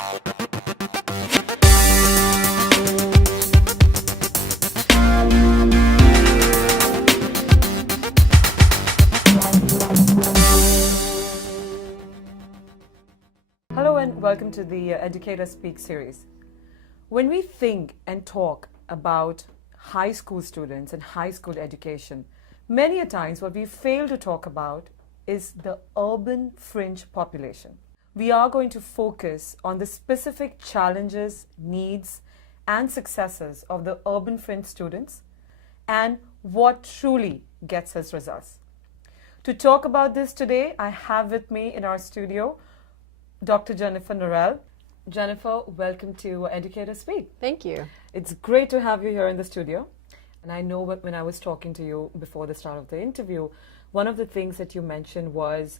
Hello and welcome to the Educator Speak series. When we think and talk about high school students and high school education, many a times what we fail to talk about is the urban fringe population. We are going to focus on the specific challenges, needs, and successes of the urban fringe students and what truly gets us results. To talk about this today, I have with me in our studio Dr. Jennifer Norrell. Jennifer, welcome to Educator Speak. Thank you. It's great to have you here in the studio. And I know when I was talking to you before the start of the interview, one of the things that you mentioned was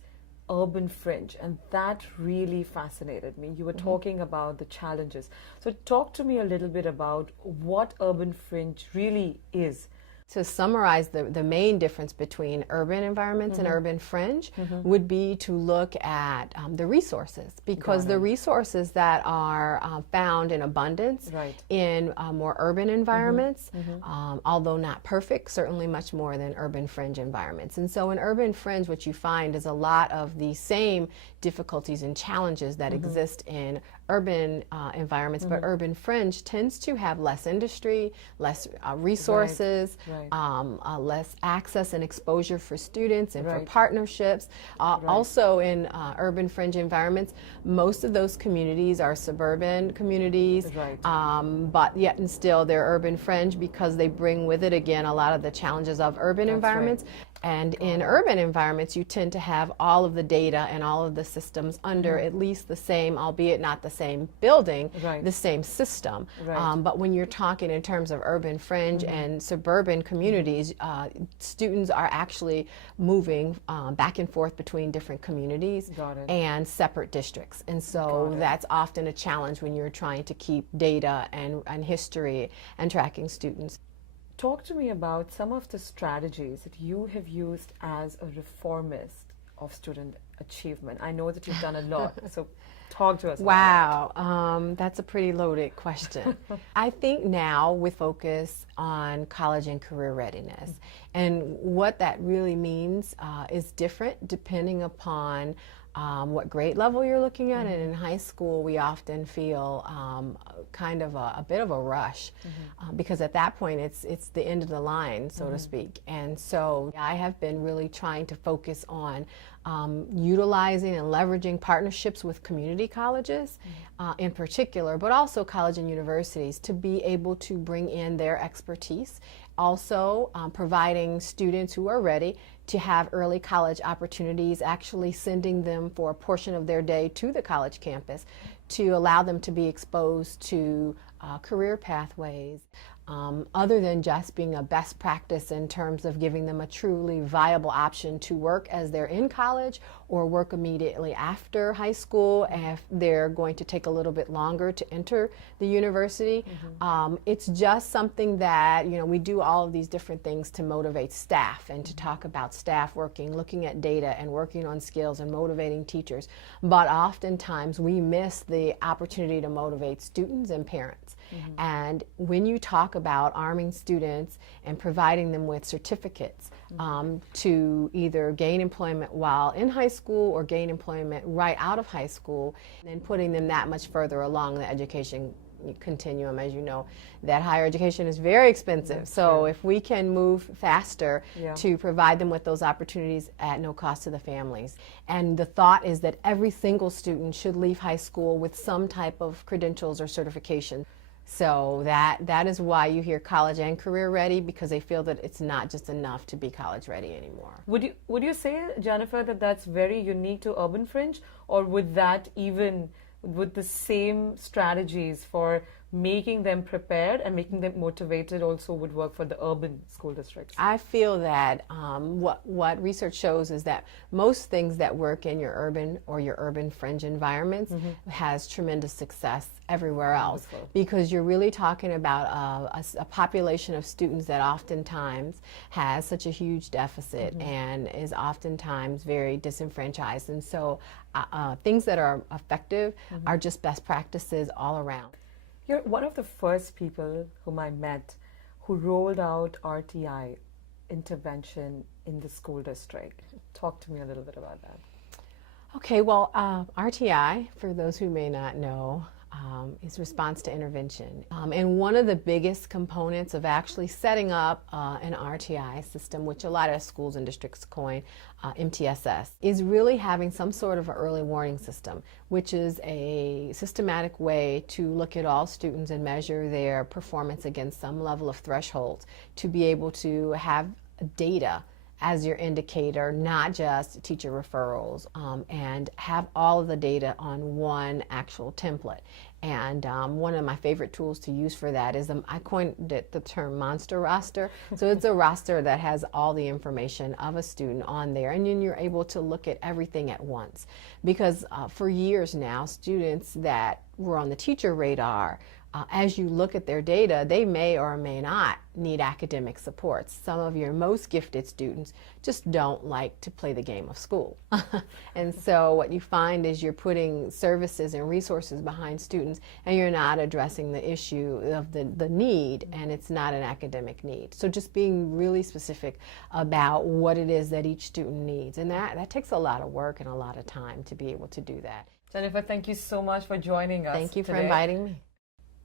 urban fringe, and that really fascinated me. You were talking about the challenges. So talk to me a little bit about what urban fringe really is. To summarize the main difference between urban environments and urban fringe would be to look at the resources, because the resources that are found in abundance in more urban environments, although not perfect, certainly much more than urban fringe environments. And so in urban fringe, what you find is a lot of the same difficulties and challenges that exist in urban environments, but urban fringe tends to have less industry, less resources, less access and exposure for students and for partnerships. Also in urban fringe environments, most of those communities are suburban communities, but yet and still they're urban fringe because they bring with it, again, a lot of the challenges of urban environments. And in urban environments, you tend to have all of the data and all of the systems under at least the same, albeit not the same building, the same system. But when you're talking in terms of urban fringe and suburban communities, students are actually moving back and forth between different communities and separate districts. And so that's often a challenge when you're trying to keep data and history and tracking students. Talk to me about some of the strategies that you have used as a reformist of student achievement. I know that you've done a lot, so talk to us about Wow, that's a pretty loaded question. I think now with focus on college and career readiness, and what that really means is different depending upon what grade level you're looking at. And in high school, we often feel kind of a bit of a rush because at that point it's the end of the line, so to speak. And so I have been really trying to focus on utilizing and leveraging partnerships with community colleges in particular, but also college and universities to be able to bring in their expertise. Also providing students who are ready to have early college opportunities, actually sending them for a portion of their day to the college campus to allow them to be exposed to career pathways. Other than just being a best practice in terms of giving them a truly viable option to work as they're in college or work immediately after high school if they're going to take a little bit longer to enter the university. It's just something that, you know, we do all of these different things to motivate staff and to talk about staff working, looking at data and working on skills and motivating teachers. But oftentimes we miss the opportunity to motivate students and parents. And when you talk about arming students and providing them with certificates to either gain employment while in high school or gain employment right out of high school, and then putting them that much further along the education continuum, as you know, that higher education is very expensive. So if we can move faster to provide them with those opportunities at no cost to the families. And the thought is that every single student should leave high school with some type of credentials or certification. So that is why you hear college and career ready, because they feel that it's not just enough to be college ready anymore. Would you say, Jennifer, that that's very unique to urban fringe, or would the same strategies for making them prepared and making them motivated also would work for the urban school districts? I feel that what research shows is that most things that work in your urban or your urban fringe environments has tremendous success everywhere else. Wonderful. Because you're really talking about a population of students that oftentimes has such a huge deficit and is oftentimes very disenfranchised. And so things that are effective are just best practices all around. You're one of the first people whom I met who rolled out RTI, intervention in the school district. Talk to me a little bit about that. Okay, well, RTI, for those who may not know, is response to intervention. And one of the biggest components of actually setting up an RTI system, which a lot of schools and districts coin MTSS, is really having some sort of an early warning system, which is a systematic way to look at all students and measure their performance against some level of thresholds to be able to have data as your indicator, not just teacher referrals, and have all of the data on one actual template. And one of my favorite tools to use for that is, I coined it the term monster roster. So it's a roster that has all the information of a student on there, and then you're able to look at everything at once. Because for years now, students that were on the teacher radar, as you look at their data, they may or may not need academic supports. Some of your most gifted students just don't like to play the game of school. And so what you find is you're putting services and resources behind students, and you're not addressing the issue of the need, and it's not an academic need. So just being really specific about what it is that each student needs. And that takes a lot of work and a lot of time to be able to do that. Jennifer, thank you so much for joining us. Thank you for today. inviting me.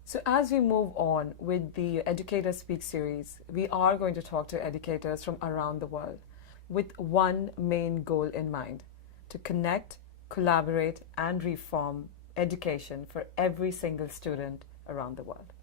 So as we move on with the Educator Speak series, we are going to talk to educators from around the world with one main goal in mind: to connect, collaborate, and reform education for every single student around the world.